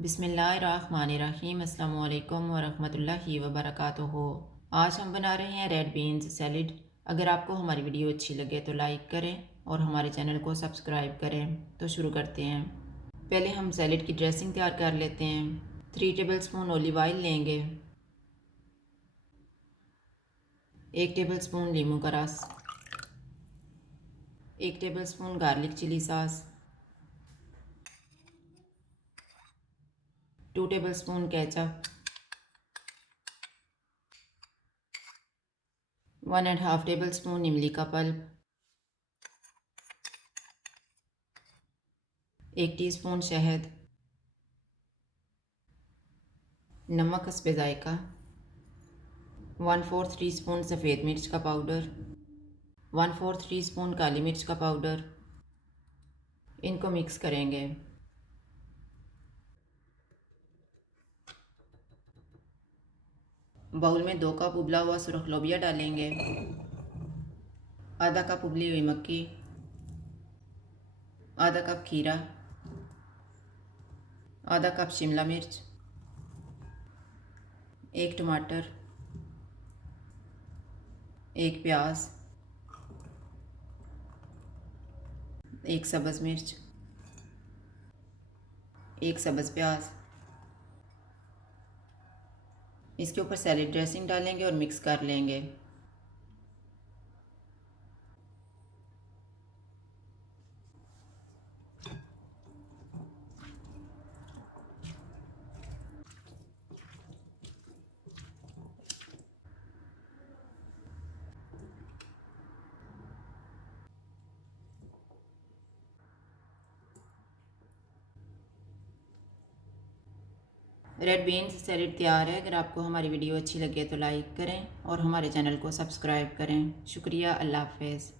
बिस्मिल्लाहिर्रहमानिर्रहीम अस्सलामुअलैकुम वरहमतुल्लाहि वबरकातुहू। आज हम बना रहे हैं रेड बीन्स सैलड। अगर आपको हमारी वीडियो अच्छी लगे तो लाइक करें और हमारे चैनल को सब्सक्राइब करें। तो शुरू करते हैं। पहले हम सैलड की ड्रेसिंग तैयार कर लेते हैं। 3 टेबलस्पून ऑलिव ऑयल लेंगे, 1 टेबलस्पून लीमू का रस, 1 tablespoon garlic chilli sauce, 2 tablespoon ketchup, 1.5 tablespoon इमली का पल्प, 1 टीस्पून शहद, नमक हस्बे जायका, 1/4 टीस्पून सफ़ेद मिर्च का पाउडर, 1/4 टीस्पून काली मिर्च का पाउडर। इनको मिक्स करेंगे। बाउल में 2 कप उबला हुआ सुरख लोबिया डालेंगे, आधा कप उबली हुई मक्की, आधा कप खीरा, आधा कप शिमला मिर्च, 1 टमाटर, 1 प्याज, 1 सब्ज़ मिर्च, 1 सब्ज़ प्याज। इसके ऊपर सैलेड ड्रेसिंग डालेंगे और मिक्स कर लेंगे। रेड बीन्स सैलेड तैयार है। अगर आपको हमारी वीडियो अच्छी लगे तो लाइक करें और हमारे चैनल को सब्सक्राइब करें। शुक्रिया। अल्लाह हाफ़िज़।